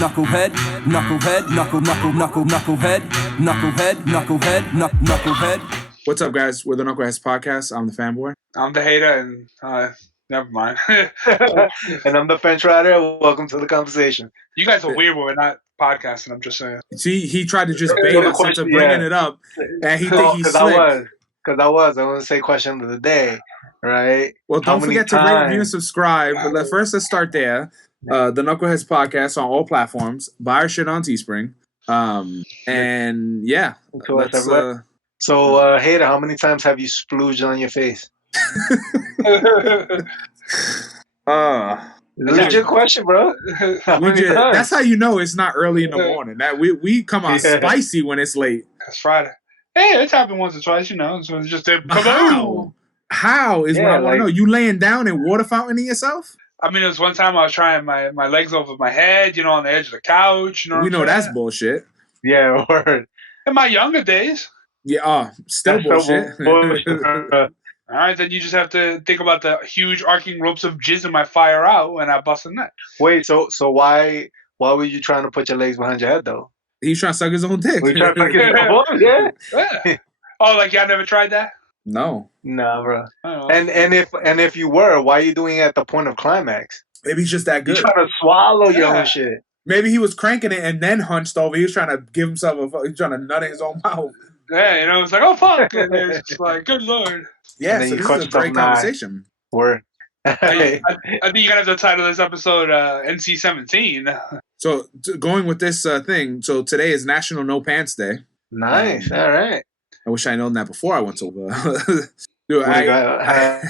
knucklehead, knucklehead, knucklehead, knucklehead. What's up, guys? We're the Knuckleheads Podcast. I'm the fanboy. I'm the hater, and never mind. And I'm the French rider. Welcome to the conversation. You guys are weird when we're not podcasting. I'm just saying. See, he tried to just bait us into bringing it up, and he think he's slick. I want to say question of the day, right? Well, don't forget to rate, review, and subscribe. But let's start there. The Knuckleheads Podcast on all platforms. Buy our shit on Teespring. And yeah, So, Hater, how many times have you splooged on your face? Legit question, bro. That's how you know it's not early in the morning. That we come out spicy when it's late. It's Friday. Hey, it's happened once or twice, you know. So it's just a How is what I want to know. You laying down and water fountaining yourself? I mean, it was one time I was trying my legs over my head, you know, on the edge of the couch. You know, we know that's bullshit. Yeah, word. In my younger days. Yeah, still bullshit. All right, then you just have to think about the huge arcing ropes of jizz in my fire out, and I bust a nut. Wait, so why were you trying to put your legs behind your head though? He's trying to suck his own dick. Yeah. Oh, like y'all never tried that? No. Nah, bro. And if you were, why are you doing it at the point of climax? Maybe he's just that good. You're trying to swallow your own shit. Maybe he was cranking it and then hunched over. He was trying to give himself he's trying to nut in his own mouth. Yeah, you know, it's like, oh fuck, and it's just like, good lord. Yeah, so this is a great conversation. Word. I think you're gonna have to title this episode NC-17. So going with this thing, so today is National No Pants Day. Nice. All right. I wish I known that before I went to. Dude, I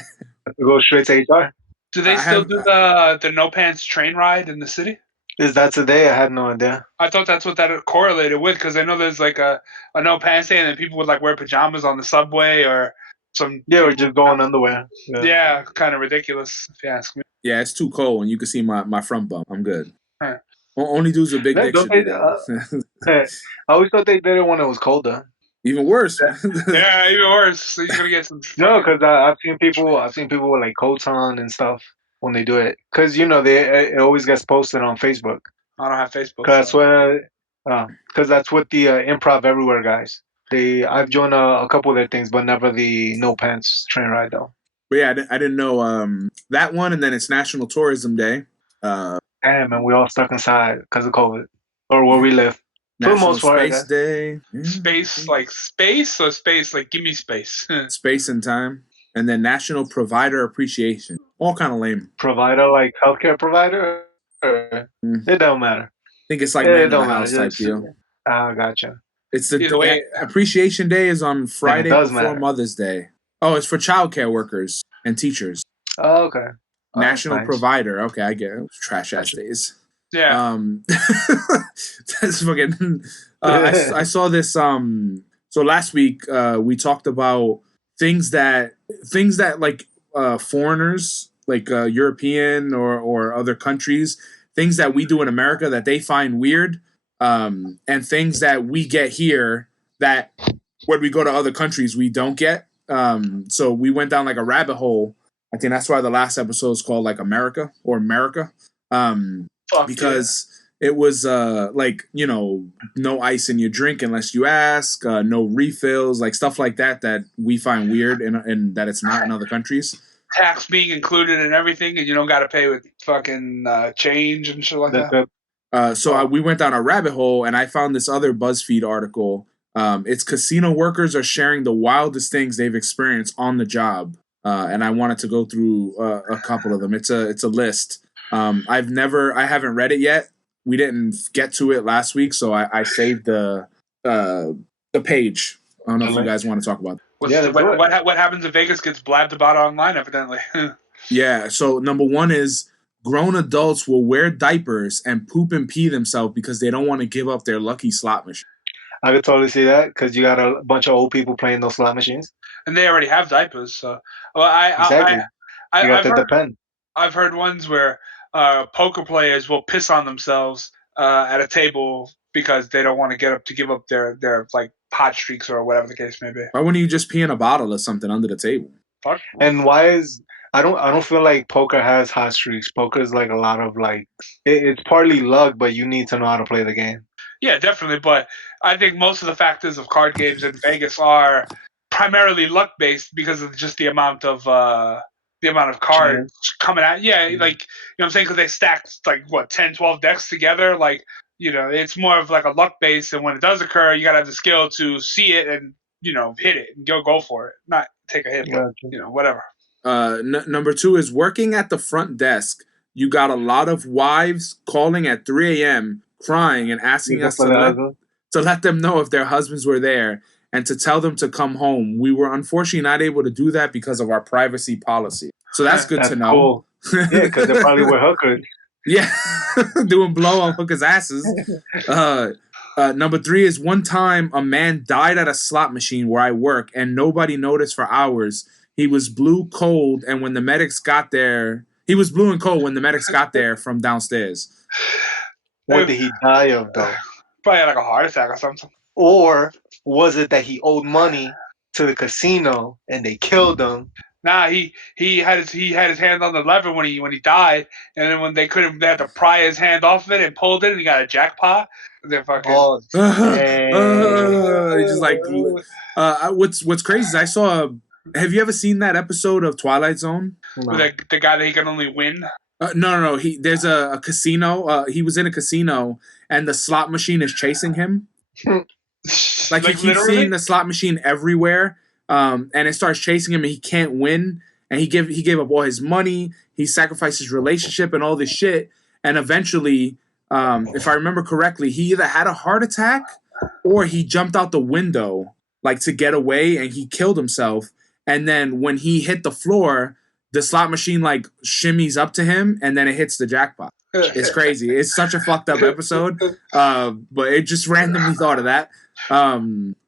go straight to HR. Do they still do the no pants train ride in the city? Is that today? I had no idea. I thought that's what that correlated with, because I know there's like a no pants day, and then people would like wear pajamas on the subway or some. Yeah, or just go in underwear. Yeah, kind of ridiculous if you ask me. Yeah, it's too cold, and you can see my front bump. I'm good. Huh. Only dudes with big dicks should do that. I always thought they did it when it was colder. Even worse. Yeah, even worse. So you're gonna get some. No, because I've seen people with like coats on and stuff when they do it. Because you know it always gets posted on Facebook. I don't have Facebook. Because that's what the Improv Everywhere guys. I've joined a couple of their things, but never the no pants train ride though. But yeah, I didn't know that one, and then it's National Tourism Day. Damn, and we all stuck inside because of COVID, or where we live. National For the most part, Space Day. Space like space or space like give me space. Space and time, and then National Provider Appreciation. All kind of lame. Provider like healthcare provider. It don't matter. I think it's like man in the house type deal. Gotcha. It's the Appreciation Day is on Friday before Mother's Day. Oh, it's for childcare workers and teachers. Oh, okay. National Provider. Okay, I get it. Trash ass days. Yeah. That's fucking. I saw this. So last week we talked about things that like foreigners, like European or other countries, things that we do in America that they find weird, and things that we get here that when we go to other countries we don't get. So we went down like a rabbit hole. I think that's why the last episode is called like America or America. Because it was like, you know, no ice in your drink unless you ask, no refills, like stuff like that we find weird and that it's not in other countries. Tax being included in everything, and you don't got to pay with fucking change and shit like that. So we went down a rabbit hole, and I found this other BuzzFeed article. It's casino workers are sharing the wildest things they've experienced on the job, and I wanted to go through a couple of them. It's a list. I haven't read it yet. We didn't get to it last week, so I saved the page. I don't know if you guys want to talk about that. What happens if Vegas gets blabbed about online, evidently? Yeah, so number one is grown adults will wear diapers and poop and pee themselves because they don't want to give up their lucky slot machine. I could totally see that because you got a bunch of old people playing those slot machines. And they already have diapers, so... Well, I've heard ones where poker players will piss on themselves at a table because they don't want to get up to give up their like hot streaks or whatever the case may be. Why wouldn't you just pee in a bottle or something under the table? Fuck. And why is I don't feel like poker has hot streaks. Poker is like a lot of like it's partly luck, but you need to know how to play the game. Yeah, definitely. But I think most of the factors of card games in Vegas are primarily luck based because of just the amount of cards coming out. Yeah, like, you know what I'm saying? Because they stacked like what 10, 12 decks together. Like, you know, it's more of like a luck base, and when it does occur, you gotta have the skill to see it and, you know, hit it and go for it, not take a hit, but, you know, whatever. Number 2 is working at the front desk. You got a lot of wives calling at 3 a.m. crying and asking us to let them know if their husbands were there and to tell them to come home. We were unfortunately not able to do that because of our privacy policy. So that's good to know. Cool. Yeah, because they probably were hookers. Yeah, doing blow on hookers' asses. Number 3 is one time a man died at a slot machine where I work and nobody noticed for hours. He was blue cold, and when the medics got there, he was blue and cold when the medics got there from downstairs. What did he die of, though? Probably had like a heart attack or something. Or was it that he owed money to the casino and they killed him? Nah, he had his hand on the lever when he died, and then when they had to pry his hand off of it and pulled it, and he got a jackpot. They're fucking. Just like, what's crazy is I saw. Have you ever seen that episode of Twilight Zone? No. The guy that he can only win. No. There's a casino. He was in a casino, and the slot machine is chasing him. Like he keeps seeing the slot machine everywhere, and it starts chasing him, and he can't win. And he gave up all his money. He sacrificed his relationship and all this shit. And eventually, if I remember correctly, he either had a heart attack or he jumped out the window like to get away, and he killed himself. And then when he hit the floor, the slot machine like shimmies up to him, and then it hits the jackpot. It's crazy. It's such a fucked up episode, but it just randomly thought of that.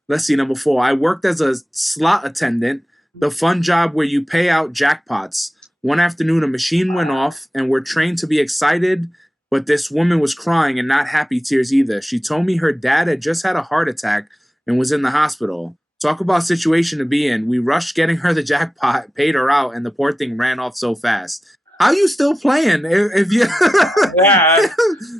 Let's see, number 4. I worked as a slot attendant, the fun job where you pay out jackpots. One afternoon, a machine went off, and we're trained to be excited, but this woman was crying and not happy tears either. She told me her dad had just had a heart attack and was in the hospital. Talk about situation to be in. We rushed getting her the jackpot, paid her out, and the poor thing ran off so fast. How you still playing? If you Yeah,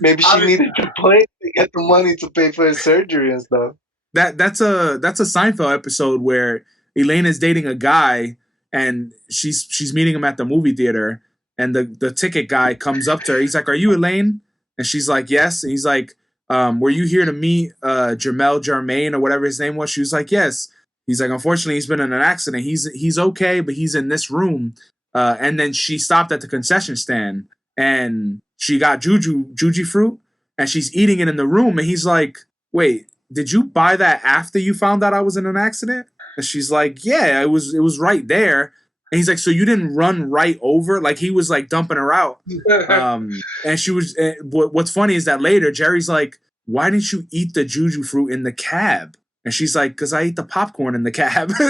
maybe she needed to play to get the money to pay for his surgery and stuff. That's a Seinfeld episode where Elaine is dating a guy and she's meeting him at the movie theater, and the ticket guy comes up to her. He's like, "Are you Elaine?" And she's like, "Yes." And he's like, "Were you here to meet Jamel Germain or whatever his name was?" She was like, "Yes." He's like, "Unfortunately, he's been in an accident. He's okay, but he's in this room." And then she stopped at the concession stand and she got juju fruit and she's eating it in the room. And he's like, "Wait, did you buy that after you found out I was in an accident?" And she's like, "Yeah, it was right there." And he's like, "So you didn't run right over?" Like he was like dumping her out. And she was. What's funny is that later Jerry's like, "Why didn't you eat the juju fruit in the cab?" And she's like, "Because I ate the popcorn in the cab." She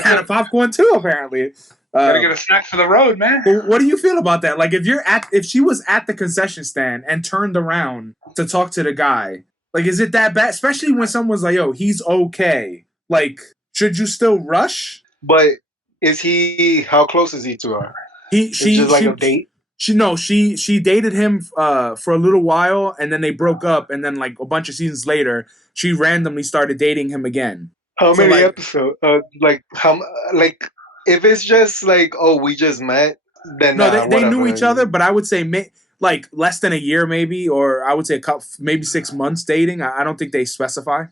had a popcorn too, apparently. Gotta get a snack for the road, man. What do you feel about that? Like, if she was at the concession stand and turned around to talk to the guy, like, is it that bad? Especially when someone's like, "Yo, he's okay." Like, should you still rush? But is he? How close is he to her? A date. She dated him for a little while, and then they broke up, and then like a bunch of seasons later, she randomly started dating him again. How many episodes? If it's just like, oh, we just met, then no, they knew each other, but I would say like less than a year, maybe, or I would say maybe 6 months dating. I don't think they specify.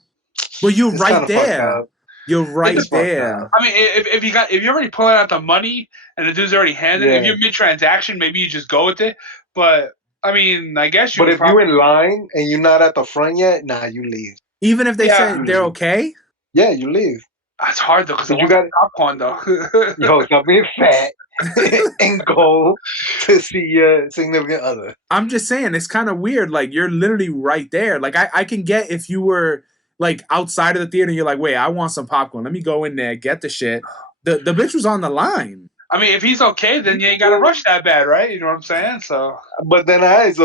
But you're right there. You're right there. I mean, if you're already pulling out the money and the dude's already handed, if you're mid-transaction, maybe you just go with it. But I mean, I guess you. But if you're in line and you're not at the front yet, you leave. Even if they say they're okay. Yeah, you leave. That's hard though, because you got popcorn though. Yo, stop being fat and go to see your significant other. I'm just saying, it's kind of weird. Like, you're literally right there. Like, I can get if you were like outside of the theater and you're like, "Wait, I want some popcorn. Let me go in there, get the shit." The bitch was on the line. I mean, if he's okay, then you ain't gotta rush that bad, right? You know what I'm saying? So. But then it's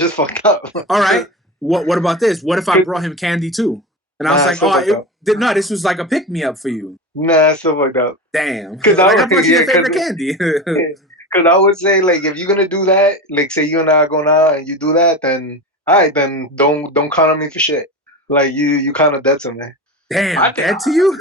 just fucked up. All right. What about this? What if I brought him candy too? And I was like, still fucked up. no, this was like a pick me up for you. Nah, I still fucked up. Damn. Because Like I brought you your favorite candy. Because I would say, like, if you're gonna do that, like, say you and I are going out and you do that, then all right, then don't count on me for shit. Like, you kind of dead to me. Damn, dead to you?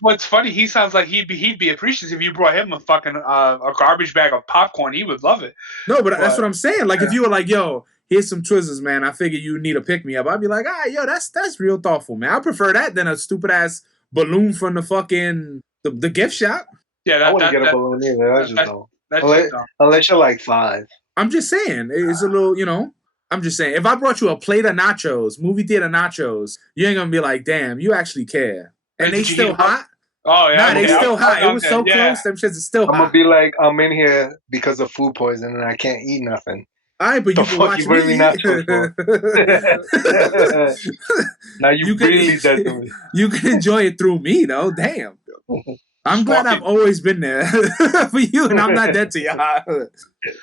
What's funny? He sounds like he'd be appreciative if you brought him a fucking a garbage bag of popcorn. He would love it. No, but that's what I'm saying. Like if you were like, yo, here's some Twizzlers, man. I figure you need a pick me up. I'd be like, yo, that's real thoughtful, man. I prefer that than a stupid ass balloon from the fucking the gift shop. Yeah, I wouldn't get a balloon either. I just don't. Unless you're like 5. I'm just saying, it's a little, I'm just saying, if I brought you a plate of nachos, movie theater nachos, you ain't gonna be like, damn, you actually care. And they still hot? Oh, yeah. Nah, they still hot. It was so close, them shits is still hot. I'm gonna be like, I'm in here because of food poisoning and I can't eat nothing. All right, but you can watch me. Now you really dead to me. You can enjoy it through me, though. Damn. I'm glad I've always been there for you, and I'm not dead to you.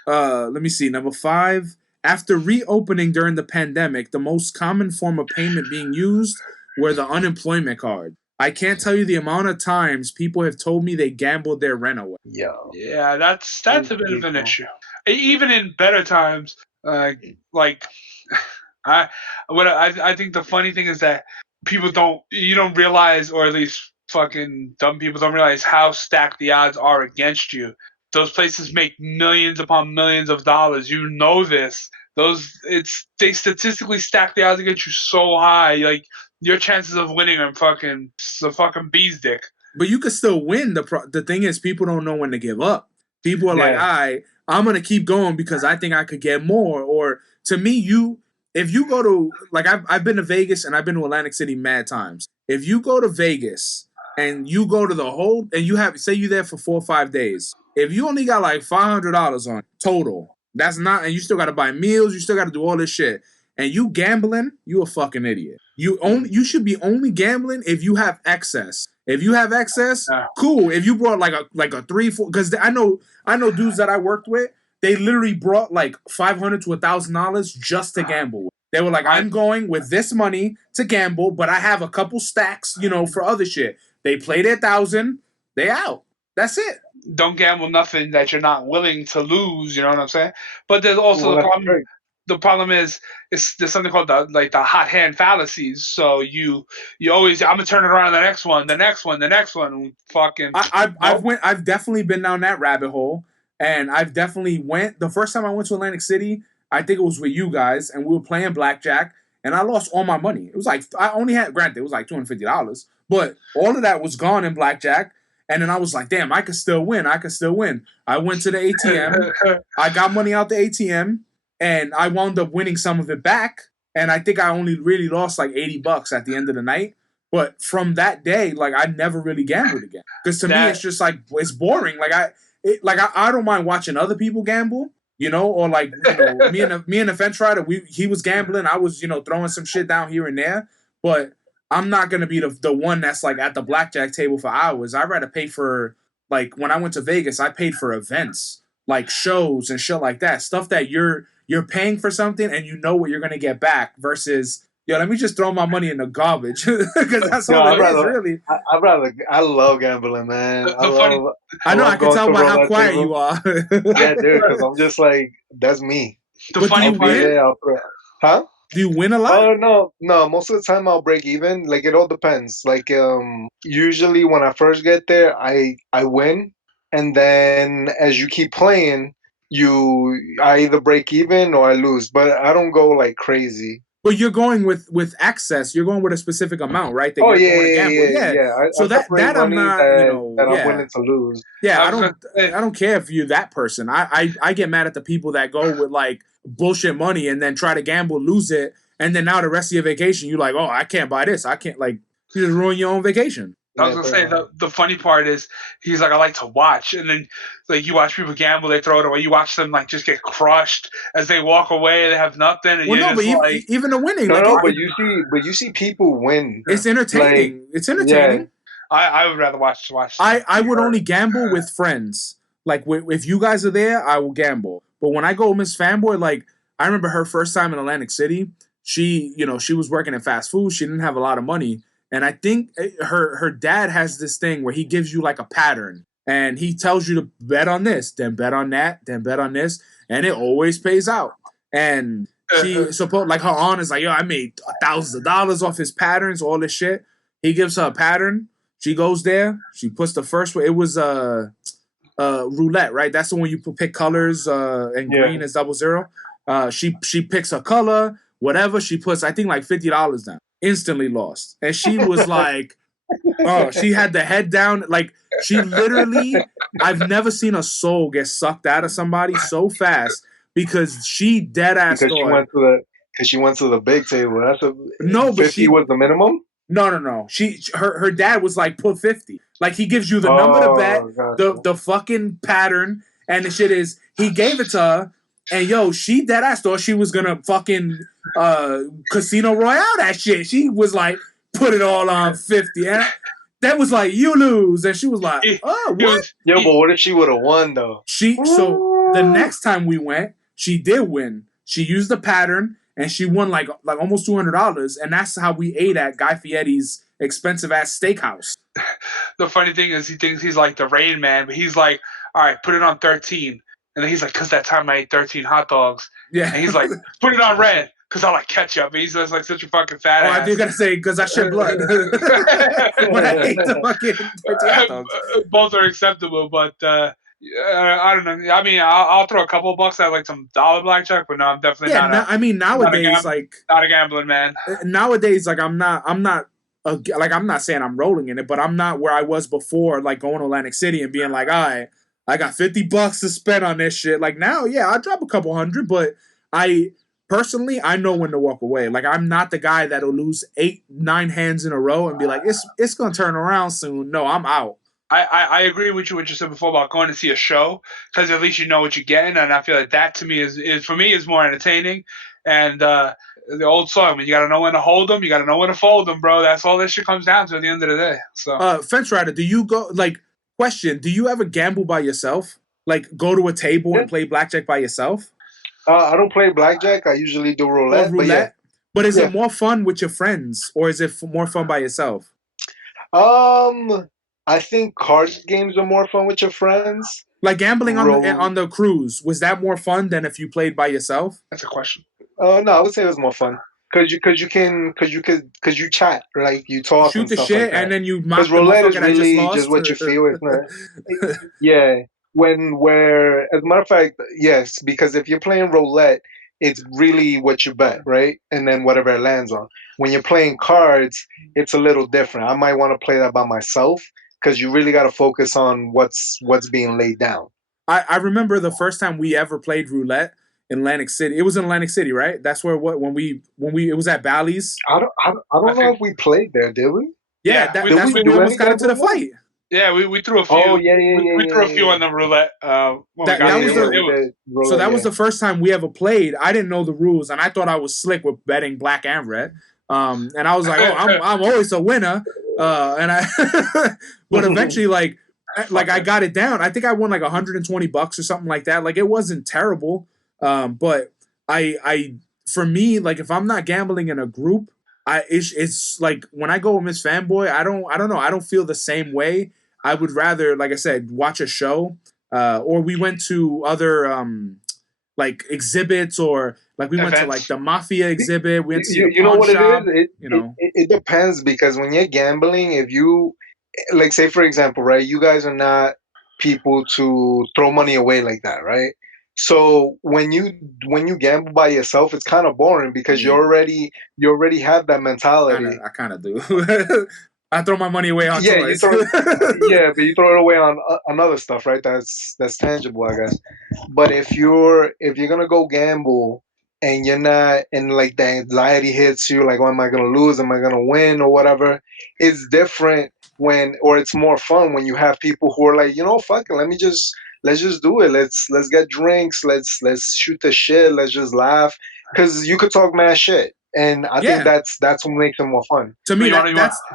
Let me see. Number 5. After reopening during the pandemic, the most common form of payment being used were the unemployment card. I can't tell you the amount of times people have told me they gambled their rent away. Yeah, that's a bit of an issue. Even in better times, I think the funny thing is that you don't realize, or at least fucking dumb people don't realize how stacked the odds are against you. Those places make millions upon millions of dollars. You know this. They statistically stack the odds against you so high. Like your chances of winning are fucking bee's dick. But you could still win. The thing is, people don't know when to give up. People are like, all right, I'm gonna keep going because I think I could get more. Or to me, if you go to, like, I've been to Vegas and I've been to Atlantic City mad times. If you go to Vegas and you go to the whole, and you have, say you're there for 4 or 5 days, if you only got like $500 on total, that's not, and you still got to buy meals, you still got to do all this shit, and you gambling, you a fucking idiot. You should be only gambling if you have excess. If you have excess, cool. If you brought like a 3, 4, because I know dudes that I worked with, they literally brought like $500 to $1,000 just to gamble. They were like, I'm going with this money to gamble, but I have a couple stacks, for other shit. They play their 1,000, they out. That's it. Don't gamble nothing that you're not willing to lose. You know what I'm saying? But there's also the problem. Great. The problem is, there's something called the hot hand fallacies. So you always, I'm gonna turn it around the next one. Fucking. I've definitely been down that rabbit hole, and I've definitely went. The first time I went to Atlantic City, I think it was with you guys, and we were playing blackjack, and I lost all my money. It was like, I only had, granted, it was like $250, but all of that was gone in blackjack. And then I was like, damn, I could still win. I went to the ATM. I got money out the ATM, and I wound up winning some of it back. And I think I only really lost like $80 at the end of the night. But from that day, like, I never really gambled again. Because to me, it's just like, it's boring. Like I don't mind watching other people gamble, or like, me and the fence rider, he was gambling. I was, throwing some shit down here and there. But I'm not going to be the one that's like at the blackjack table for hours. I'd rather pay for, like, when I went to Vegas, I paid for events, like shows and shit like that. Stuff that you're paying for something and you know what you're going to get back versus, let me just throw my money in the garbage. Because that's all it is, really. I love gambling, man. I know, I can tell by how quiet you are. Yeah, dude, because I'm just like, that's me. But do you win? Huh? Do you win a lot? Oh, no. Most of the time I'll break even. Like, it all depends. Like, usually when I first get there, I win. And then as you keep playing, I either break even or I lose. But I don't go like crazy. But you're going with excess. You're going with a specific amount, right? Yeah. So that I'm not, that I'm willing to lose. Yeah, I don't care if you're that person. I get mad at the people that go with like bullshit money and then try to gamble, lose it, and then now the rest of your vacation, you're like, oh, I can't buy this. I can't, like, you just ruin your own vacation. I was gonna say the funny part is he's like, I like to watch, and then like you watch people gamble, they throw it away. You watch them like just get crushed as they walk away. They have nothing. And even the winning. But you see people win. It's entertaining. Like, it's entertaining. Yeah. I would rather watch. I would only gamble with friends. Like if you guys are there, I will gamble. But when I go with Miss Fanboy, like I remember her first time in Atlantic City. she was working in fast food. She didn't have a lot of money. And I think her dad has this thing where he gives you like a pattern and he tells you to bet on this, then bet on that, then bet on this. And it always pays out. And she like her aunt is like, yo, I made thousands of dollars off his patterns, all this shit. He gives her a pattern. She goes there. She puts the first one. It was roulette, right? That's the one you pick colors and green is 00. She picks a color, whatever. She puts, I think, like $50 down. Instantly lost. And she was like, oh, she had the head down. Like, she literally, I've never seen a soul get sucked out of somebody so fast because she dead ass because she went to the big table. But 50 was the minimum? No. Her dad was like, put 50. Like, he gives you the number to bet, the fucking pattern, and the shit is, he gave it to her, and yo, she dead ass thought she was gonna fucking Casino Royale that shit. She was like, put it all on 50. And that was like, you lose. And she was like, oh, what? Yo, but what if she would have won, though? So the next time we went, she did win. She used the pattern, and she won like almost $200. And that's how we ate at Guy Fieri's expensive-ass steakhouse. The funny thing is he thinks he's like the Rain Man, but he's like, all right, put it on 13. And then he's like, because that time I ate 13 hot dogs. Yeah. And he's like, put it on red, because I like ketchup. And he's just like such a fucking fat ass. I do got to say, because I shed blood. When I ate the fucking 13 hot dogs. Both are acceptable, but I don't know. I mean, I'll throw a couple of bucks at like some dollar blackjack, but no, I'm definitely not. Nowadays, not a gambling man. Nowadays, like, I'm not saying I'm rolling in it, but I'm not where I was before, like going to Atlantic City and being like, all right, I got $50 to spend on this shit. Like, now, yeah, I'll drop a couple hundred, but personally, I know when to walk away. Like, I'm not the guy that'll lose 8-9 hands in a row and be like, it's gonna turn around soon. No, I'm out. I agree with what you said before about going to see a show, because at least you know what you're getting, and I feel like that to me is more entertaining. And the old song, you got to know when to hold them, you got to know when to fold them, bro. That's all this shit comes down to at the end of the day. So, Fence Rider, do you go Question: do you ever gamble by yourself? Like, go to a table and play blackjack by yourself? I don't play blackjack. I usually do roulette. But is it more fun with your friends, or is it more fun by yourself? I think card games are more fun with your friends. Like gambling on the cruise, was that more fun than if you played by yourself? That's a question. No, I would say it was more fun. Cause you chat, like you talk, shoot and the stuff shit, like that. and then you because roulette is really just what you feel. It's not, yeah. Where as a matter of fact, yes, because if you're playing roulette, it's really what you bet, right, and then whatever it lands on. When you're playing cards, it's a little different. I might want to play that by myself because you really got to focus on what's being laid down. I remember the first time we ever played roulette. In Atlantic City. It was in Atlantic City, right? That's where when we it was at Bally's. I don't know if we played there, did we? Yeah, that's when we almost got into the fight. Yeah, we threw a few. Oh yeah. We threw a few on the roulette. That was the first time we ever played. I didn't know the rules, and I thought I was slick with betting black and red. And I was like, oh, I'm always a winner. And I, but eventually, like I got it down. I think I won like $120 or something like that. Like, it wasn't terrible. But for me, like, if I'm not gambling in a group, it's like when I go with Miss Fanboy, I don't know. I don't feel the same way. I would rather, like I said, watch a show, or we went to other, like exhibits, or like we went to like the Mafia exhibit. We went to you know what shop, it is? It depends, because when you're gambling, if you, like, say for example, right, you guys are not people to throw money away like that, right? So when you gamble by yourself, it's kind of boring because you already have that mentality. I kind of do. I throw my money away on toys. But you throw it away on other stuff, right? That's tangible, I guess. But if you're gonna go gamble and you're not, and like the anxiety hits you, like, oh, am I gonna lose? Am I gonna win or whatever? It's different or it's more fun when you have people who are like, fuck it, let's just do it. Let's get drinks. Let's shoot the shit. Let's just laugh, because you could talk mad shit, and I think that's what makes it more fun. To me,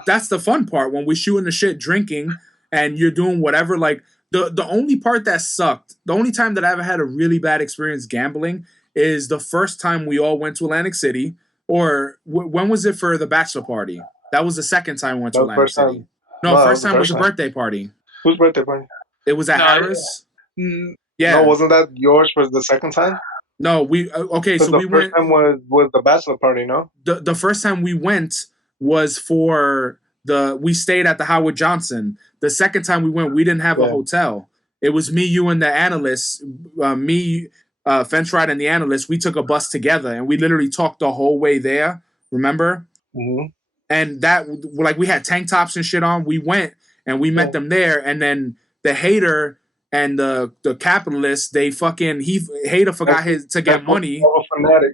that's the fun part, when we shooting the shit, drinking, and you're doing whatever. Like, the only part that sucked, the only time that I ever had a really bad experience gambling is the first time we all went to Atlantic City. when was it for the bachelor party? That was the second time we went to Atlantic City. No, first time was a birthday party. Whose birthday party? It was at Harris. Yeah. No, wasn't that yours for the second time? No, we okay. So we went. The first time was the bachelor party, no? The first time we went was for we stayed at the Howard Johnson. The second time we went, we didn't have a hotel. It was me, you, and the analyst. Fence Ride and the analyst. We took a bus together, and we literally talked the whole way there. Remember? Mm-hmm. And that, like, we had tank tops and shit on. We went and we met them there, and then the hater and the capitalist, they fucking hater forgot to get money.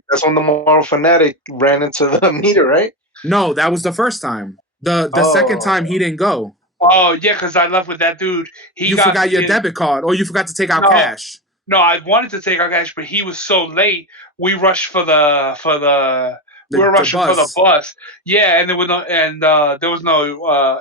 That's when the moral fanatic ran into the meter, right? No, that was the first time. The second time he didn't go. Oh yeah, because I left with that dude. You forgot your debit card, or you forgot to take out cash. No, I wanted to take out cash, but he was so late. We rushed for the bus. Yeah, and there was no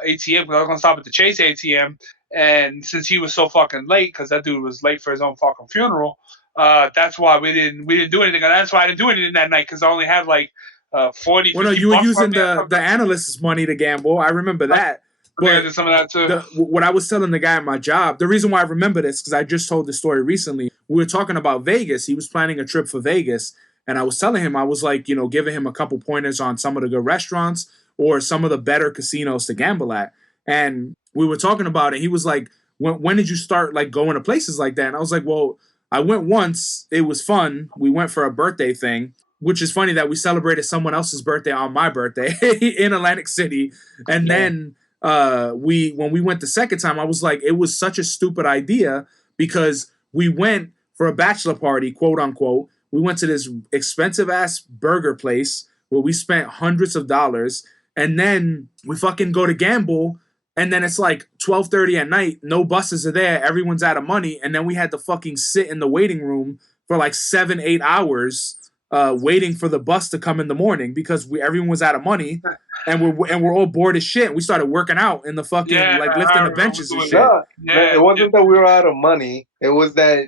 ATM because I was gonna stop at the Chase ATM. And since he was so fucking late, because that dude was late for his own fucking funeral, that's why we didn't do anything. And that's why I didn't do anything that night, because I only had like 40. Well, no, you were using the analyst's money to gamble. I remember that. But some of that too. What I was telling the guy at my job, the reason why I remember this, because I just told the story recently. We were talking about Vegas. He was planning a trip for Vegas. And I was telling him, I was like, giving him a couple pointers on some of the good restaurants or some of the better casinos to gamble at. And we were talking about it. He was like, when did you start like going to places like that? And I was like, well, I went once. It was fun. We went for a birthday thing, which is funny that we celebrated someone else's birthday on my birthday in Atlantic City. And then when we went the second time, I was like, it was such a stupid idea because we went for a bachelor party, quote unquote. We went to this expensive ass burger place where we spent hundreds of dollars, and then we fucking go to gamble, and then it's like 12:30 at night, no buses are there, everyone's out of money, and then we had to fucking sit in the waiting room for like 7-8 hours waiting for the bus to come in the morning because everyone was out of money, and we're all bored as shit. We started working out in the fucking like lifting the benches and shit. It wasn't that we were out of money. It was that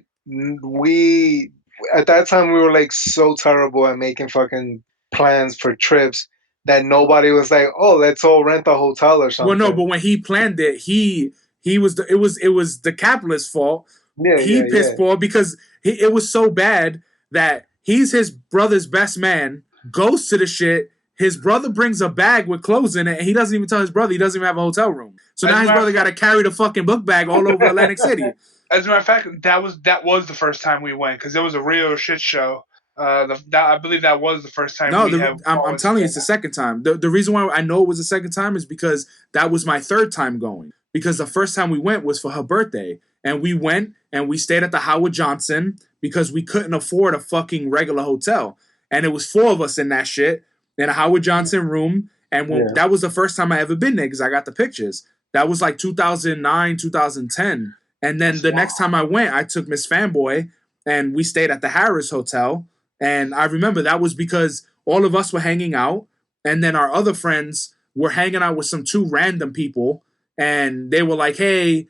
we at that time we were like so terrible at making fucking plans for trips that nobody was like, oh, let's all rent a hotel or something. Well, no, but when he planned it, it was the capitalist's fault. Yeah, he pissed poor because it was so bad that he's his brother's best man, goes to the shit. His brother brings a bag with clothes in it, and he doesn't even tell his brother he doesn't even have a hotel room. So now his brother got to carry the fucking book bag all over Atlantic City. As a matter of fact, that was the first time we went because it was a real shit show. I believe that was the first time. No, I'm telling you, it's the second time. The reason why I know it was the second time is because that was my third time going. Because the first time we went was for her birthday, and we went and we stayed at the Howard Johnson because we couldn't afford a fucking regular hotel, and it was 4 of us in that shit in a Howard Johnson room. And that was the first time I ever been there because I got the pictures. That was like 2009, 2010. And then the next time I went, I took Miss Fanboy, and we stayed at the Harris Hotel. And I remember that was because all of us were hanging out, and then our other friends were hanging out with some 2 random people, and they were like, hey,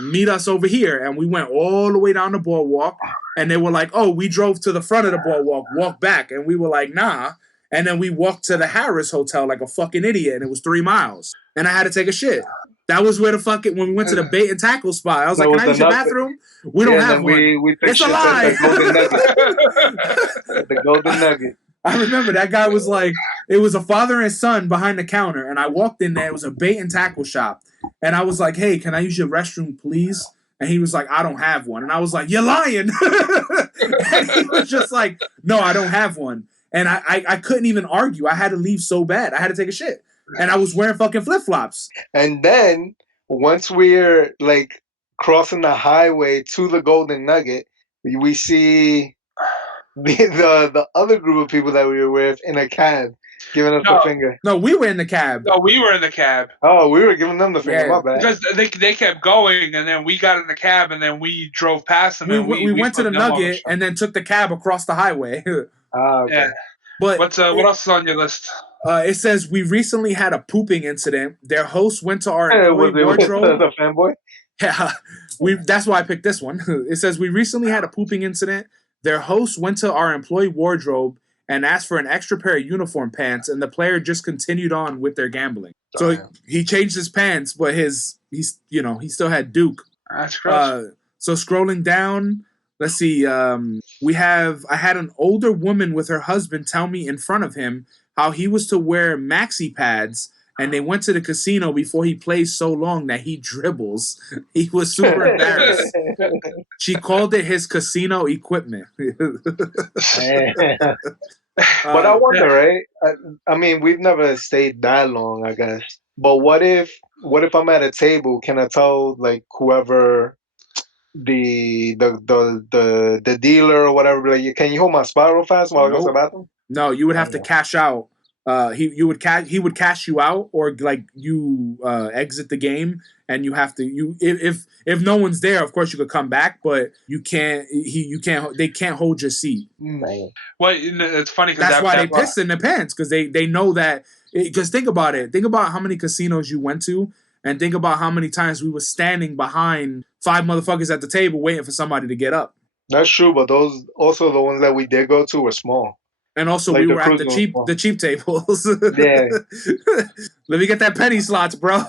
meet us over here. And we went all the way down the boardwalk, and they were like, oh, we drove to the front of the boardwalk, walk back. And we were like, nah. And then we walked to the Harris Hotel like a fucking idiot, and it was 3 miles. And I had to take a shit. That was where when we went to the bait and tackle spot. I was like, can I use your bathroom? We don't have one. It's a lie. The Golden Nugget. I remember that guy was like, it was a father and son behind the counter. And I walked in there. It was a bait and tackle shop. And I was like, hey, can I use your restroom, please? And he was like, I don't have one. And I was like, you're lying. And he was just like, no, I don't have one. And I couldn't even argue. I had to leave so bad. I had to take a shit. And I was wearing fucking flip-flops. And then once we're like crossing the highway to the Golden Nugget, we see the other group of people that we were with in a cab giving us the finger. No, we were in the cab. No, we were in the cab. Oh, we were giving them the finger. My bad. Because they kept going, and then we got in the cab, and then we drove past them. We went to the Nugget and then took the cab across the highway. Okay. Yeah. But what else is on your list? It says we recently had a pooping incident. Their host went to our employee wardrobe. The fanboy? Yeah, that's why I picked this one. It says we recently had a pooping incident. Their host went to our employee wardrobe and asked for an extra pair of uniform pants, and the player just continued on with their gambling. So he changed his pants, but he still had Duke. That's gross. So scrolling down, let's see. I had an older woman with her husband tell me in front of him how he was to wear maxi pads, and they went to the casino before he plays so long that he dribbles. He was super embarrassed. She called it his casino equipment. But I wonder, right? I mean, we've never stayed that long, I guess. But what if I'm at a table? Can I tell like whoever the dealer or whatever? Like, can you hold my spot real fast while I go to the bathroom? No, you would have to cash out. He would cash you out, or like you exit the game, and you have to if no one's there, of course you could come back, but you can't. They can't hold your seat. Man. Well, it's funny because that's why they pissed in their pants, because they know that. Because think about it. Think about how many casinos you went to, and think about how many times we were standing behind 5 motherfuckers at the table waiting for somebody to get up. That's true, but those also the ones that we did go to were small. And also, like we were at the cheap tables. Yeah. Let me get that penny slots, bro.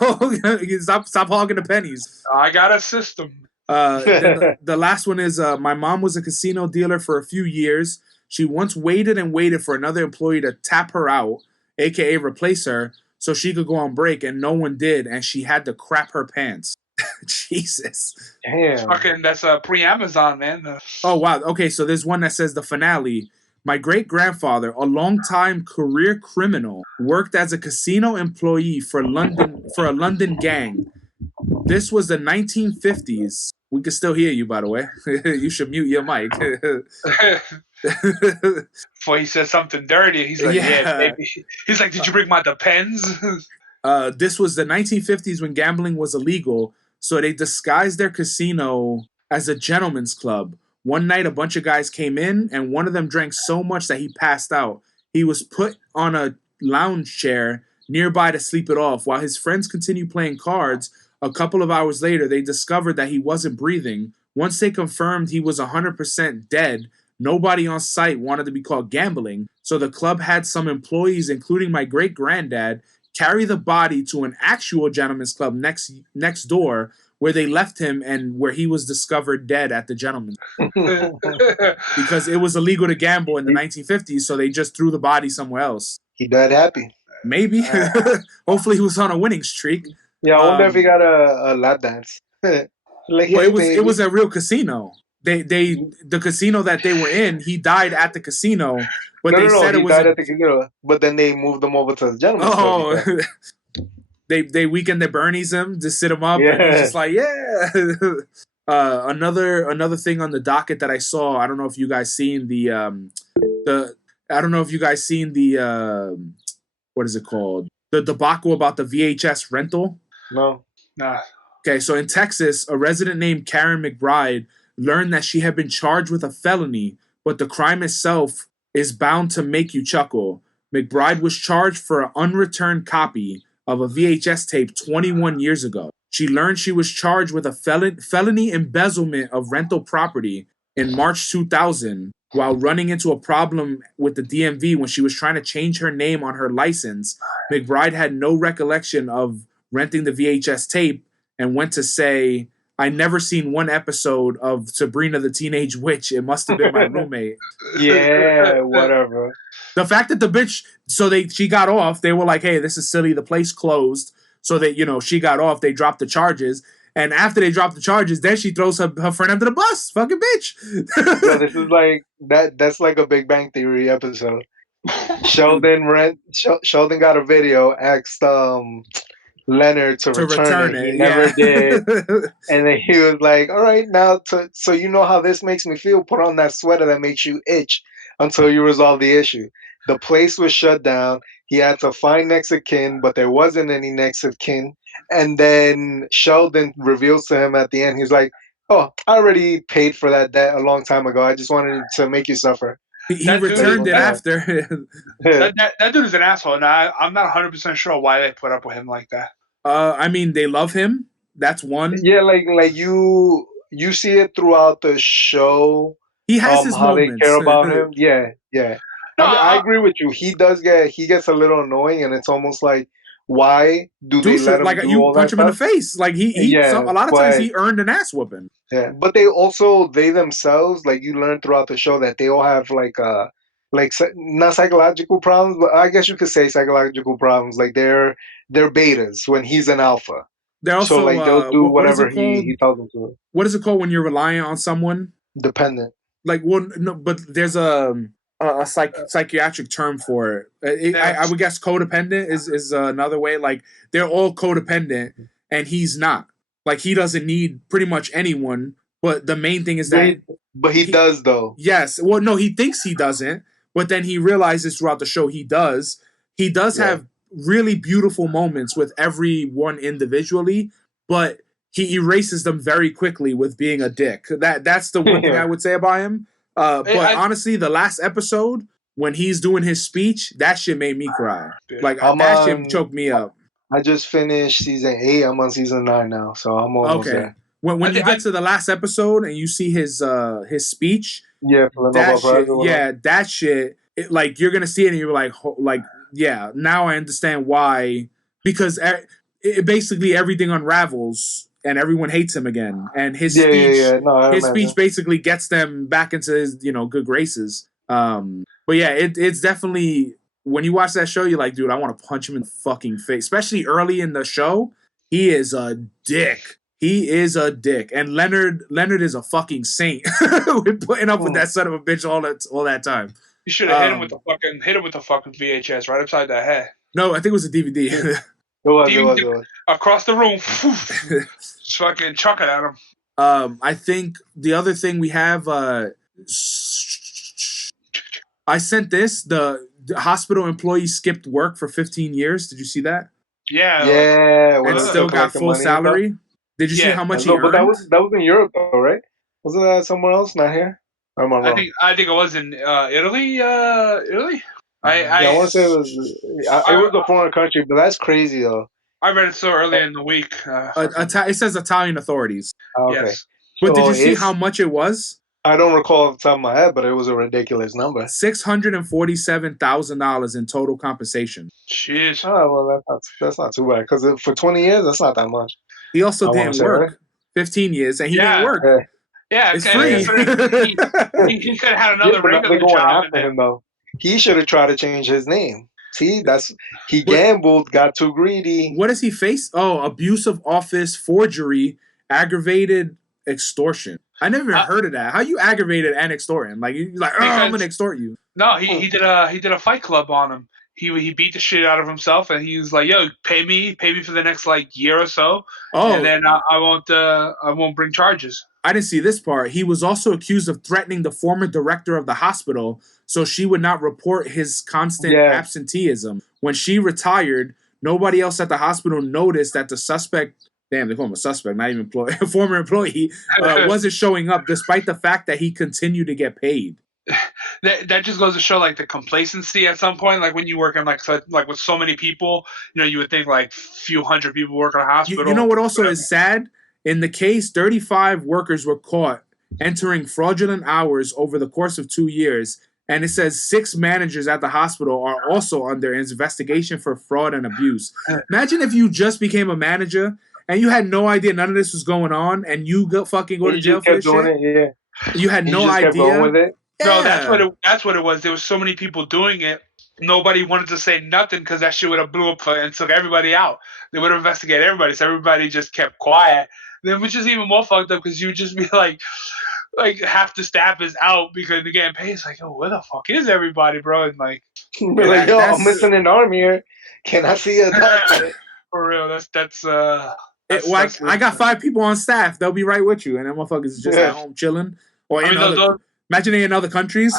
Stop hogging the pennies. I got a system. The last one is my mom was a casino dealer for a few years. She once waited and waited for another employee to tap her out, aka replace her, so she could go on break, and no one did, and she had to crap her pants. Jesus. Damn. That's pre-Amazon, man. Oh, wow. Okay, so there's one that says the finale. My great-grandfather, a long-time career criminal, worked as a casino employee for a London gang. This was the 1950s. We can still hear you, by the way. You should mute your mic. Before he says something dirty, he's like, yeah baby. He's like, did you bring my Depends? This was the 1950s when gambling was illegal, so they disguised their casino as a gentleman's club. One night, a bunch of guys came in, and one of them drank so much that he passed out. He was put on a lounge chair nearby to sleep it off. While his friends continued playing cards, a couple of hours later, they discovered that he wasn't breathing. Once they confirmed he was 100% dead, nobody on site wanted to be caught gambling, so the club had some employees, including my great-granddad, carry the body to an actual gentleman's club next door, where they left him and where he was discovered dead at the gentleman's. Because it was illegal to gamble in the 1950s, so they just threw the body somewhere else. He died happy. Maybe. Hopefully he was on a winning streak. Yeah, I wonder if he got a lap dance. Well, it was a real casino. The casino that they were in, he died at the casino, but they said it was died at the casino. But then they moved him over to the gentleman's club. They weekend their Bernies him to sit him up, and he's just like, yeah. Another thing on the docket that I saw. I don't know if you guys seen the what is it called? The debacle about the VHS rental. No. Nah. Okay, so in Texas, a resident named Karen McBride learned that she had been charged with a felony, but the crime itself is bound to make you chuckle. McBride was charged for an unreturned copy of a VHS tape 21 years ago. She learned she was charged with a felony embezzlement of rental property in March 2000 while running into a problem with the DMV when she was trying to change her name on her license. McBride had no recollection of renting the VHS tape and went to say, I never seen one episode of Sabrina the Teenage Witch. It must have been my roommate. Yeah, whatever. The fact that the bitch, she got off, they were like, hey, this is silly, the place closed. So that, she got off, they dropped the charges. And after they dropped the charges, then she throws her friend under the bus. Fucking bitch. So this is like, that's like a Big Bang Theory episode. Sheldon got a video, asked Leonard to return it. He never did. And then he was like, all right, now, so you know how this makes me feel, put on that sweater that makes you itch until you resolve the issue. The place was shut down. He had to find next of kin, but there wasn't any next of kin. And then Sheldon reveals to him at the end, he's like, oh, I already paid for that debt a long time ago. I just wanted to make you suffer. He returned it after. that dude is an asshole, and I'm not 100% sure why they put up with him like that. I mean, they love him. That's one. Yeah, like you see it throughout the show. He has his how moments. They care about him. Yeah. No, I mean, I agree with you. He gets a little annoying, and it's almost like, why do they let him like do you all that punch him in the stuff? face. Like Yeah, a lot of times but he earned an ass whooping. yeah, but they themselves, like you learn throughout the show that they all have not psychological problems, but I guess you could say psychological problems. Like they're betas when he's an alpha. They're So also like they'll do what is whatever it called? he tells them to. What is it called when you're reliant on someone? Dependent. Like, well, no, but there's a psychiatric term for it. I would guess codependent is another way. Like they're all codependent, and he's not. Like he doesn't need pretty much anyone. But the main thing is that, But he does though. yes. Well, no, he thinks he doesn't, but then he realizes throughout the show he does. He does have really beautiful moments with everyone individually, but he erases them very quickly with being a dick. That's the one thing I would say about him. But honestly, the last episode when he's doing his speech, that shit made me cry. Like that shit choked me up. I just finished season 8. I'm on season 9 now, so I'm almost there. When you get to the last episode and you see his speech, that shit, like you're gonna see it and you're like, yeah, now I understand why, because it basically everything unravels and everyone hates him again, and his speech basically gets them back into his good graces. But yeah, it's definitely, when you watch that show, you're like, dude, I want to punch him in the fucking face. Especially early in the show, he is a dick. He is a dick, and Leonard is a fucking saint. We're putting up with that son of a bitch all that time. You should have hit him with the fucking VHS right upside the head. No, I think it was a DVD. It was. Across the room, just fucking chucking at him. I think the other thing we have, I sent this. The hospital employee skipped work for 15 years. Did you see that? Yeah. Yeah. And still got full salary. Did you see how much he earned? But that was in Europe though, right? Wasn't that somewhere else? Not here? Or am I wrong? I think it was in Italy. Italy. I want to say it was a foreign country, but that's crazy though. I read it so early in the week. It says Italian authorities. Okay. Yes. But did you see how much it was? I don't recall off the top of my head, but it was a ridiculous number. $647,000 in total compensation. Jeez. Oh well, that's not too bad because for 20 years, that's not that much. He also didn't work 15 years, and he didn't work. Yeah, it's free. He could have had another regular going job. After him though, he should have tried to change his name. See, he gambled, got too greedy. What does he face? Oh, abuse of office, forgery, aggravated extortion. I never even heard of that. How you aggravated and extorting? Like you're like, I'm gonna extort you. No, he did a fight club on him. He beat the shit out of himself, and he was like, "Yo, pay me for the next year or so, and then I won't bring charges." I didn't see this part. He was also accused of threatening the former director of the hospital so she would not report his constant absenteeism. When she retired, nobody else at the hospital noticed that the suspect, damn, they call him a suspect, not even a former employee, wasn't showing up despite the fact that he continued to get paid. That just goes to show the complacency at some point. Like when you work in with so many people, you would think few hundred people work in a hospital. You know what also is sad? In the case, 35 workers were caught entering fraudulent hours over the course of 2 years, and it says 6 managers at the hospital are also under investigation for fraud and abuse. Imagine if you just became a manager and you had no idea none of this was going on, and you go to jail for this shit. You had no idea. Kept going with it. Yeah. No, that's what it was. There was so many people doing it. Nobody wanted to say nothing because that shit would have blew up and took everybody out. They would have investigated everybody, so everybody just kept quiet. Then, which is even more fucked up because you would just be like half the staff is out because they're getting paid. It's like, yo, where the fuck is everybody, bro? And yo, I'm missing an arm here. Can I see a doctor? For real, that's I got 5 people on staff. They'll be right with you, and them motherfuckers just at home chilling. Or imagine in other countries.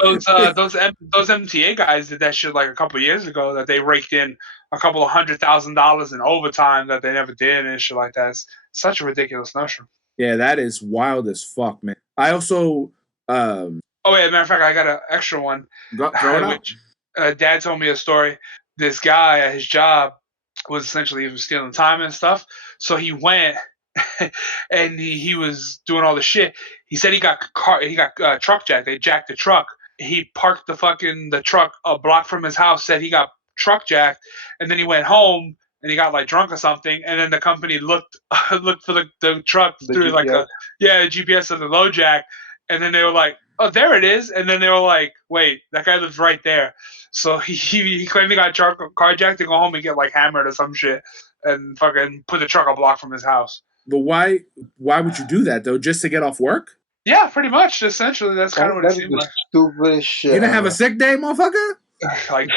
those MTA guys did that shit a couple years ago. That they raked in a couple of $100,000 in overtime that they never did and shit like that. It's such a ridiculous notion. Yeah, that is wild as fuck, man. I also. Oh wait, as a matter of fact, I got an extra one. Dad told me a story. This guy at his job was essentially stealing time and stuff. So he went and he was doing all the shit. He said he got truck jacked. They jacked the truck, he parked the truck a block from his house, said he got truck jacked, and then he went home and he got like drunk or something, and then the company looked for the truck through like a GPS of the low jack, and then they were like, oh, there it is, and then they were like, wait, that guy lives right there. So he claimed he got carjacked to go home and get like hammered or some shit, and fucking put the truck a block from his house. But why would you do that though? Just to get off work? Yeah, pretty much. Essentially, that's kind of what it seemed like. Stupid shit. You didn't have a sick day, motherfucker? Like,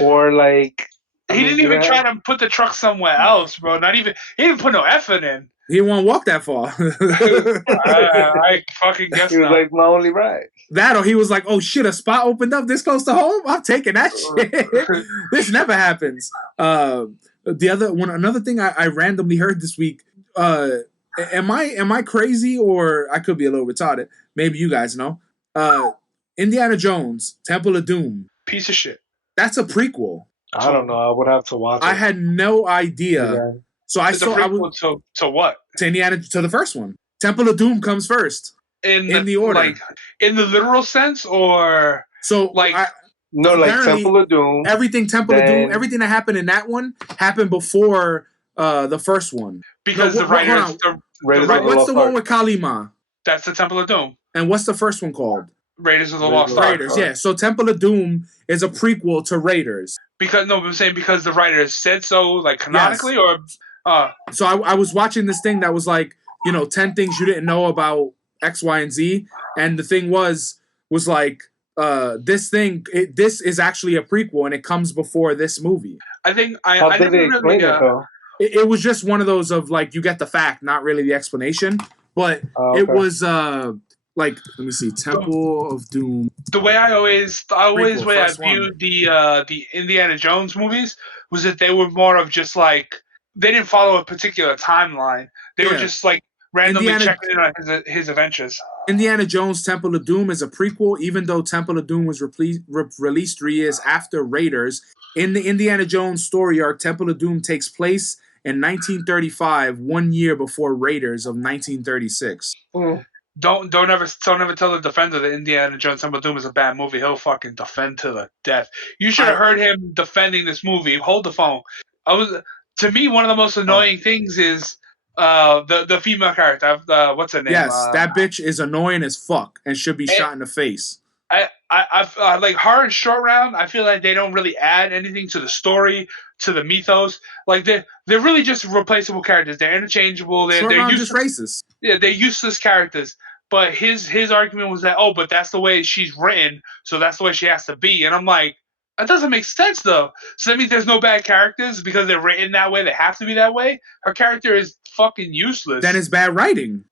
or like he didn't even try to put the truck somewhere else, bro. Not even he didn't put no effort in. He won't walk that far. I fucking guess he was not. like my only ride. That or he was like, oh shit, a spot opened up this close to home? I'm taking that shit. This never happens. Another thing I randomly heard this week. Am I crazy or I could be a little retarded? Maybe you guys know. Indiana Jones, Temple of Doom. Piece of shit. That's a prequel. I don't know. I would have to watch it. I had no idea. Yeah. So I saw to what? To the first one. Temple of Doom comes first. In the order. Like in the literal sense, or so like Temple of Doom. Everything Temple of Doom, everything that happened in that one happened before the first one. Because the writers what's the one with Kalima? That's the Temple of Doom. And what's the first one called? Raiders of the Lost Ark. Raiders, yeah. So Temple of Doom is a prequel to Raiders. I'm saying because the writers said so, like canonically, yes. or. So I was watching this thing that was like, 10 things you didn't know about X, Y, and Z, and the thing was like, this is actually a prequel, and it comes before this movie. I think How did they explain it though? It was just one of those of like you get the fact, not really the explanation, but it was like, let me see, Temple of Doom. The way I viewed the Indiana Jones movies was that they were more of just like they didn't follow a particular timeline. They were just like randomly checking in on his adventures. Indiana Jones Temple of Doom is a prequel, even though Temple of Doom was released 3 years after Raiders. In the Indiana Jones story arc, Temple of Doom takes place in 1935, 1 year before Raiders of 1936. Don't ever tell the defender that Indiana Jones Temple of Doom is a bad movie. He'll fucking defend to the death. You should have heard him defending this movie. Hold the phone. To me, one of the most annoying things is the female character. What's her name? Yes, that bitch is annoying as fuck and should be shot in the face. I like her and Short Round. I feel like they don't really add anything to the story, to the mythos. Like they're really just replaceable characters. They're interchangeable. They're just racist. Yeah, they're useless characters. But his argument was that but that's the way she's written, so that's the way she has to be. And I'm like, that doesn't make sense though. So that means there's no bad characters because they're written that way. They have to be that way. Her character is fucking useless. Then it's bad writing.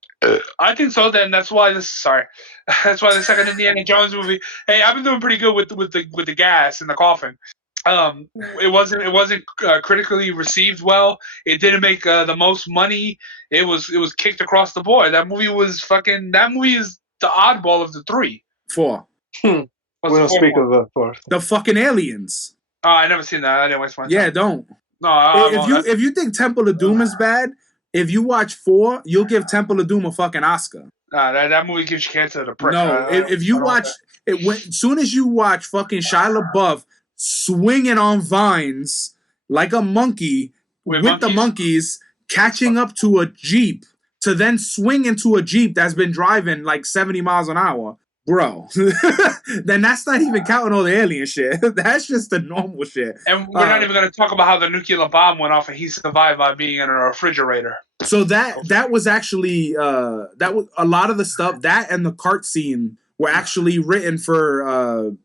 I think so. Then that's why the second Indiana Jones movie. Hey, I've been doing pretty good with the gas in the coffin. It wasn't critically received well. It didn't make the most money. It was kicked across the board. That movie is the oddball of the 3. 4. We don't speak of the 4th. The fucking aliens. Oh, I never seen that. I didn't waste my time. Yeah, don't. No, if you think Temple of Doom is bad, if you watch 4, you'll give Temple of Doom a fucking Oscar. That movie gives you cancer to the prick. No, if you watch it, as soon as you watch fucking Shia LaBeouf swinging on vines like a monkey with the monkeys, catching up to a Jeep, to then swing into a Jeep that's been driving like 70 miles an hour, bro, then that's not even counting all the alien shit. That's just the normal shit. And we're not even going to talk about how the nuclear bomb went off and he survived by being in a refrigerator. So that was actually that was a lot of the stuff, that and the cart scene were actually written for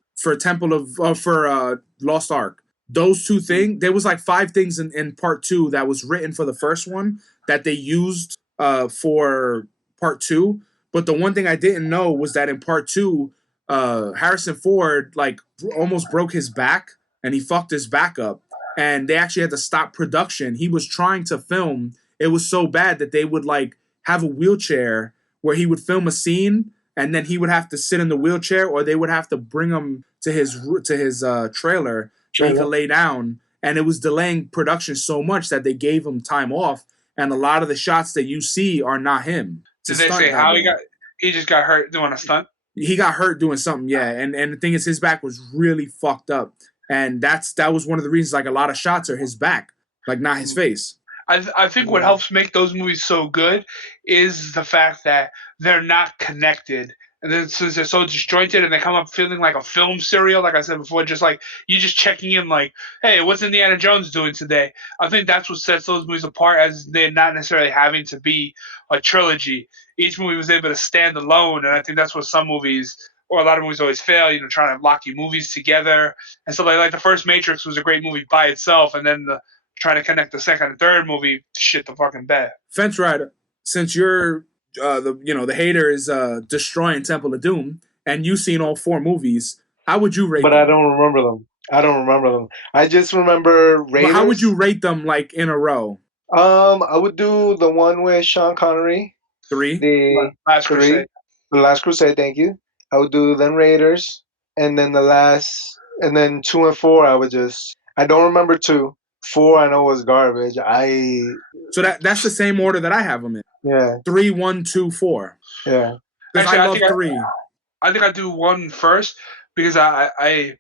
Temple of for Lost Ark. Those 2 things, there was like 5 things in part 2 that was written for the first one that they used for part 2. But the one thing I didn't know was that in part 2, Harrison Ford like almost broke his back and he fucked his back up, and they actually had to stop production. He was trying to film. It was so bad that they would like have a wheelchair where he would film a scene and then he would have to sit in the wheelchair, or they would have to bring him to his trailer so he could lay down. And it was delaying production so much that they gave him time off. And a lot of the shots that you see are not him. Did they say how he just got hurt doing a stunt? He got hurt doing something, yeah. And the thing is, his back was really fucked up, and that was one of the reasons. Like a lot of shots are his back, like not his face. I think what helps make those movies so good is the fact that they're not connected. And then since they're so disjointed and they come up feeling like a film serial, like I said before, just like you just checking in like, hey, what's Indiana Jones doing today? I think that's what sets those movies apart, as they're not necessarily having to be a trilogy. Each movie was able to stand alone, and I think that's what some movies or a lot of movies always fail, trying to lock your movies together. And so like the first Matrix was a great movie by itself, and then trying to connect the second and third movie, shit the fucking bed. Fence Rider, since you're the hater is destroying Temple of Doom, and you've seen all 4 movies, how would you rate them? I don't remember them. I just remember Raiders. But how would you rate them, like, in a row? I would do the one with Sean Connery. 3? The Last Crusade. The Last Crusade, thank you. I would do then Raiders, and then and then 2 and 4, I don't remember 2. 4 I know was garbage. So that's the same order that I have them in. Yeah. 3, 1, 2, 4. Yeah. Actually, I love 3. I think I do 1 first because I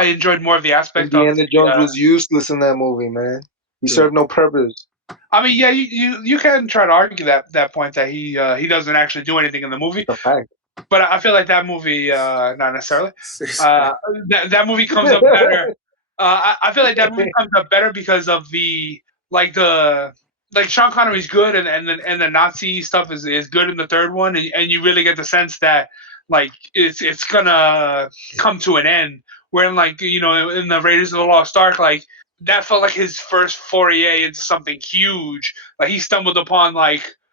enjoyed more of the aspect of Indiana Jones was useless in that movie, man. He served no purpose. I mean, yeah, you can try to argue that point that he doesn't actually do anything in the movie. It's a fact. But I feel like that movie, not necessarily. That movie comes up better. I feel like that movie comes up better because of the Sean Connery's good, and the Nazi stuff is good in the third one, and you really get the sense that like it's gonna come to an end. Where in in the Raiders of the Lost Ark, like that felt like his first foray into something huge. Like he stumbled upon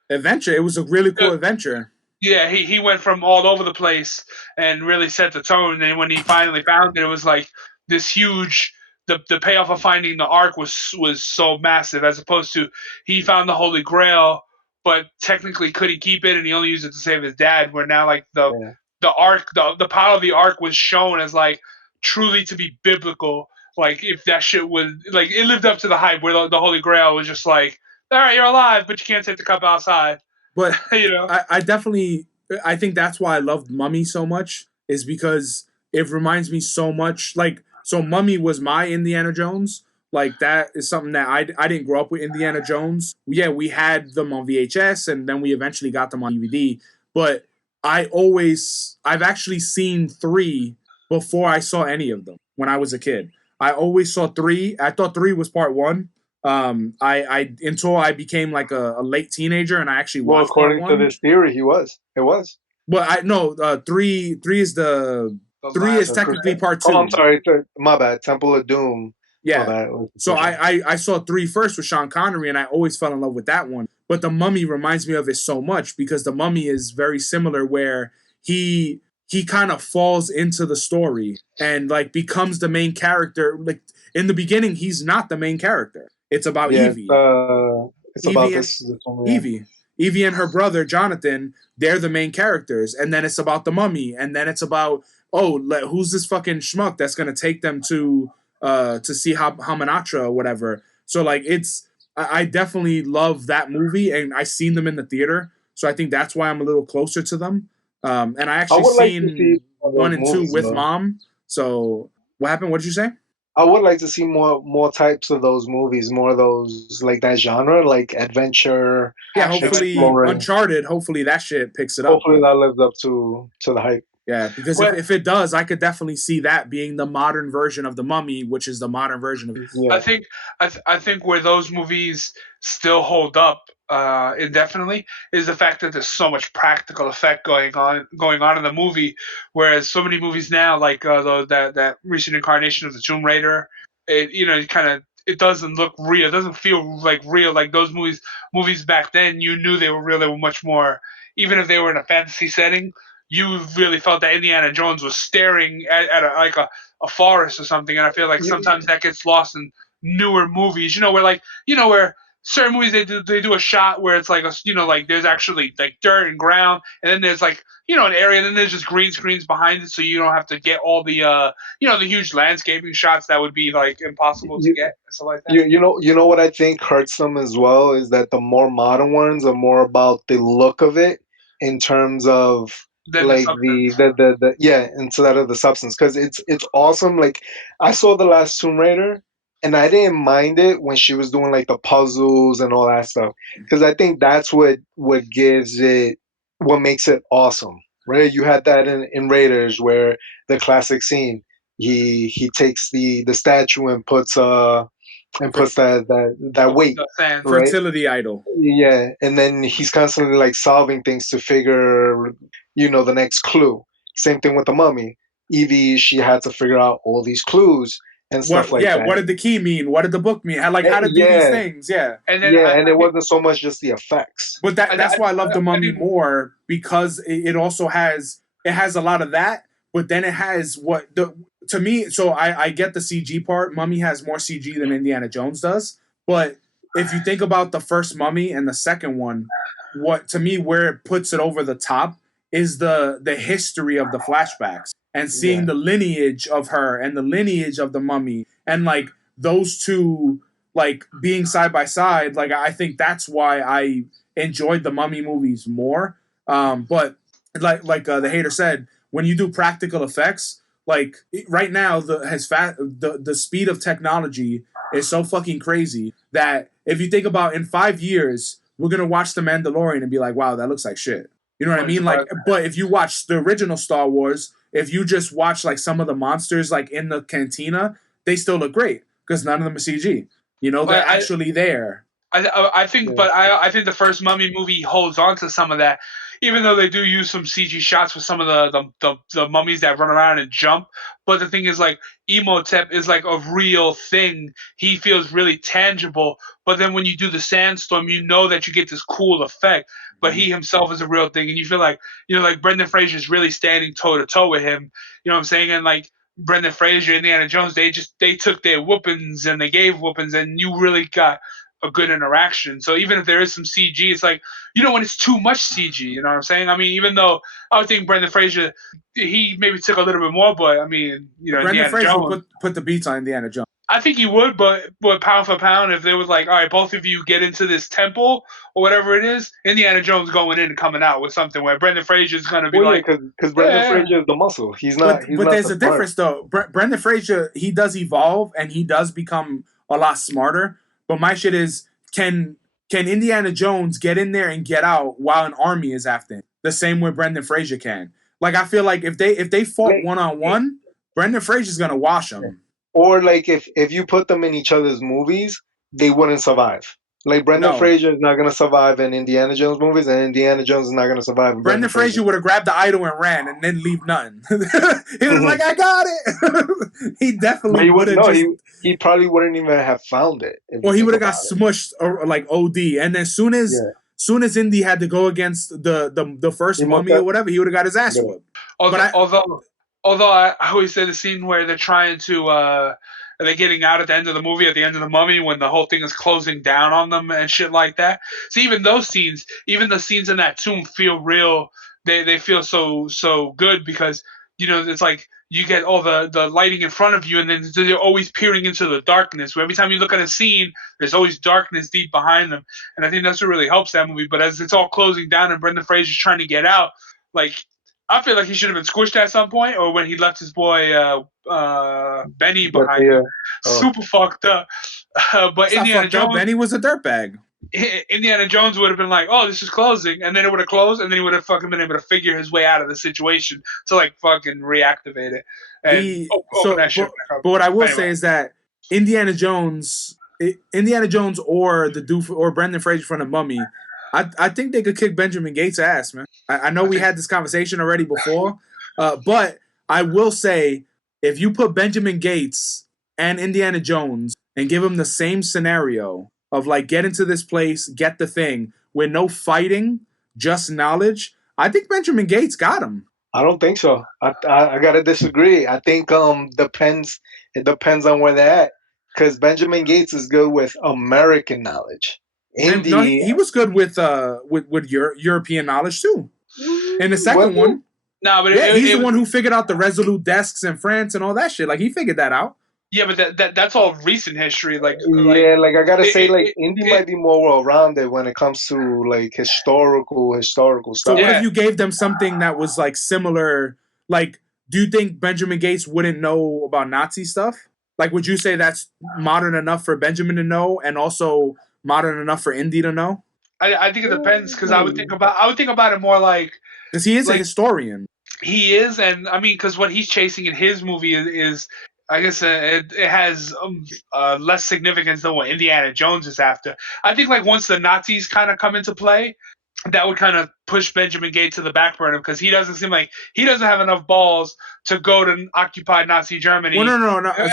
adventure. It was a really cool adventure. Yeah, he went from all over the place and really set the tone. And when he finally found it, it was like this huge. The payoff of finding the Ark was so massive, as opposed to he found the Holy Grail, but technically couldn't keep it, and he only used it to save his dad. Where now the Ark, the power of the Ark was shown as like truly to be biblical. Like if that shit was like it lived up to the hype, where the Holy Grail was just like, all right, you're alive, but you can't take the cup outside. But I think that's why I loved Mummy so much, is because it reminds me so much like. So Mummy was my Indiana Jones. Like that is something that I didn't grow up with Indiana Jones. Yeah, we had them on VHS, and then we eventually got them on DVD. But I've actually seen 3 before I saw any of them when I was a kid. I always saw 3. I thought 3 was part 1. Until I became like a late teenager, and I actually watched. Well, according to this theory, it was. But 3 is the. 3 is technically part 2. Oh, I'm sorry. My bad. Temple of Doom. Yeah. So I saw 3 first with Sean Connery, and I always fell in love with that one. But The Mummy reminds me of it so much because The Mummy is very similar, where he kind of falls into the story and like becomes the main character. Like in the beginning, he's not the main character. It's about Evie. It's about this one, yeah. Evie and her brother Jonathan. They're the main characters, and then it's about the Mummy, and then it's about. Who's this fucking schmuck that's gonna take them to see Hamanatra or whatever? So like I definitely love that movie, and I seen them in the theater, so I think that's why I'm a little closer to them. And I actually seen 1 and 2 with Mom. So what happened? What did you say? I would like to see more types of those movies, more of those like that genre, like adventure. Yeah, hopefully Uncharted. Hopefully that shit picks it up. Hopefully that lives up to the hype. Yeah, because if it does, I could definitely see that being the modern version of The Mummy, which is the modern version of. Yeah. I think where those movies still hold up indefinitely is the fact that there's so much practical effect going on in the movie, whereas so many movies now, like that recent incarnation of the Tomb Raider, it doesn't look real. It doesn't feel like real. Like those movies back then, you knew they were real. They were much more, even if they were in a fantasy setting. You really felt that Indiana Jones was staring at a forest or something, and I feel like sometimes that gets lost in newer movies. Where certain movies they do a shot where it's like there's actually like dirt and ground, and then there's like an area, and then there's just green screens behind it, so you don't have to get all the the huge landscaping shots that would be like impossible to get and stuff like that. You know what I think hurts them as well is that the more modern ones are more about the look of it in terms of Then the like substance. the yeah, instead of the substance, because it's awesome. Like I saw the last Tomb Raider, and I didn't mind it when she was doing like the puzzles and all that stuff, because I think that's what gives it, what makes it awesome, right? You had that in Raiders, where the classic scene, he takes the statue and puts that weight, The sand. right? Fertility idol. Yeah, and then he's constantly like solving things to figure, the next clue. Same thing with the mummy. Evie, she had to figure out all these clues and stuff What? like Yeah. that. What did the key mean? What did the book mean? How to do these Yeah, things? Yeah. And then yeah, and it wasn't so much just the effects. But that's why I love the Mummy think- more, because it also has a lot of that, but then it has what the to me. So I get the CG part. Mummy has more CG than Indiana Jones does, but if you think about the first Mummy and the second one, what to me where it puts it over the top is the history of the flashbacks and seeing Yeah. the lineage of her and the lineage of the Mummy, and like those two like being side by side. Like I think that's why I enjoyed the Mummy movies more. But the hater said, when you do practical effects, like right now the speed of technology is so fucking crazy that if you think about in 5 years, we're gonna watch The Mandalorian and be like, wow, that looks like shit. You know what I mean? Like, but if you watch the original Star Wars, if you just watch like some of the monsters like in the cantina, they still look great because none of them are CG. They're actually there. I think, Yeah. but I think the first Mummy movie holds on to some of that, even though they do use some CG shots with some of the mummies that run around and jump. But the thing is, like, Emotep is like a real thing. He feels really tangible. But then when you do the sandstorm, you know that you get this cool effect. But he himself is a real thing, and you feel like like Brendan Fraser is really standing toe to toe with him. You know what I'm saying? And like Brendan Fraser, Indiana Jones, they took their whoopings and they gave whoopings, and you really got a good interaction. So even if there is some CG, it's like when it's too much CG. You know what I'm saying? I mean, even though I would think Brendan Fraser, he maybe took a little bit more, but I mean, Brendan Indiana Fraser Jones, put the beats on Indiana Jones. I think he would, but pound for pound, if they was like, all right, both of you get into this temple or whatever it is, Indiana Jones going in and coming out with something where Brendan Fraser is going to be because Brendan Fraser is the muscle. He's not. But there's a difference though. Brendan Fraser, he does evolve and he does become a lot smarter. But my shit is, can Indiana Jones get in there and get out while an army is after him? The same way Brendan Fraser can. Like I feel like if they fought 1-on-1, Brendan Fraser's gonna wash them. Or like if you put them in each other's movies, they wouldn't survive. Like Brendan Fraser is not gonna survive in Indiana Jones movies, and Indiana Jones is not gonna survive in Brendan Fraser would have grabbed the idol and ran and then leave nothing. He was like, I got it. He definitely would have he probably wouldn't even have found it. Well, he would have got smushed or like OD. And then soon as Indy had to go against the first Mummy or whatever, he would have got his ass whipped. Although I always say the scene where they're trying to they're getting out at the end of the movie, at the end of the Mummy, when the whole thing is closing down on them and shit like that. So even those scenes, even the scenes in that tomb feel real. They feel so good because it's like you get all the lighting in front of you, and then they're always peering into the darkness. Where every time you look at a scene, there's always darkness deep behind them, and I think that's what really helps that movie. But as it's all closing down and Brendan Fraser's trying to get out, like I feel like he should have been squished at some point, or when he left his boy Benny behind him. Super fucked up. But Indiana Jones, Benny was a dirtbag. Indiana Jones would have been like, "Oh, this is closing," and then it would have closed, and then he would have fucking been able to figure his way out of the situation to like fucking reactivate it. And but what I will say is that Indiana Jones or Brendan Fraser from the Mummy, I think they could kick Benjamin Gates' ass, man. I know we had this conversation already before, but I will say, if you put Benjamin Gates and Indiana Jones and give them the same scenario of like get into this place, get the thing, with no fighting, just knowledge, I think Benjamin Gates got him. I don't think so. I gotta disagree. I think it depends on where they're at. Because Benjamin Gates is good with American knowledge. He was good with European knowledge too. In the second one. No, but he's the one who figured out the Resolute desks in France and all that shit. Like he figured that out. Yeah, but that's all recent history. Like Yeah, like I gotta say, like it, indie it, might be more well-rounded when it comes to like historical So stuff. what if Yeah. you gave them something that was like similar? Like, do you think Benjamin Gates wouldn't know about Nazi stuff? Like, would you say that's modern enough for Benjamin to know, and also modern enough for Indy to know? I think it depends because I would think about it more Because he is a like historian. he is, and I mean because what he's chasing in his movie is I guess it has less significance than what Indiana Jones is after. I think like once the Nazis kind of come into play, that would kind of push Benjamin Gates to the back burner because he doesn't seem like he doesn't have enough balls to go to occupied Nazi Well, Germany no.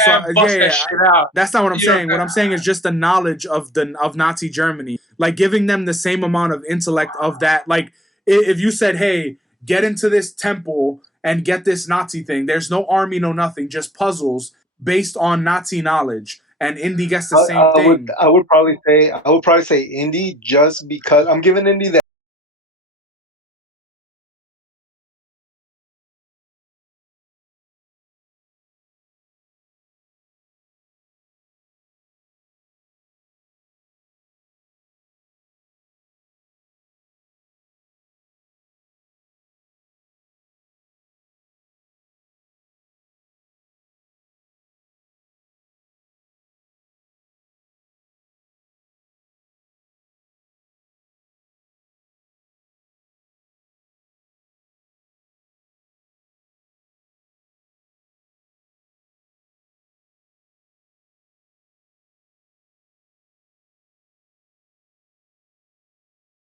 So, and bust that shit out. That's not what I'm You know saying. What I'm saying is just the knowledge of Nazi Germany, like giving them the same amount of intellect of that. Like, if you said, "Hey, get into this temple and get this Nazi thing," there's no army, no nothing, just puzzles based on Nazi knowledge, and Indy gets the same thing. I would probably say indie just because I'm giving indie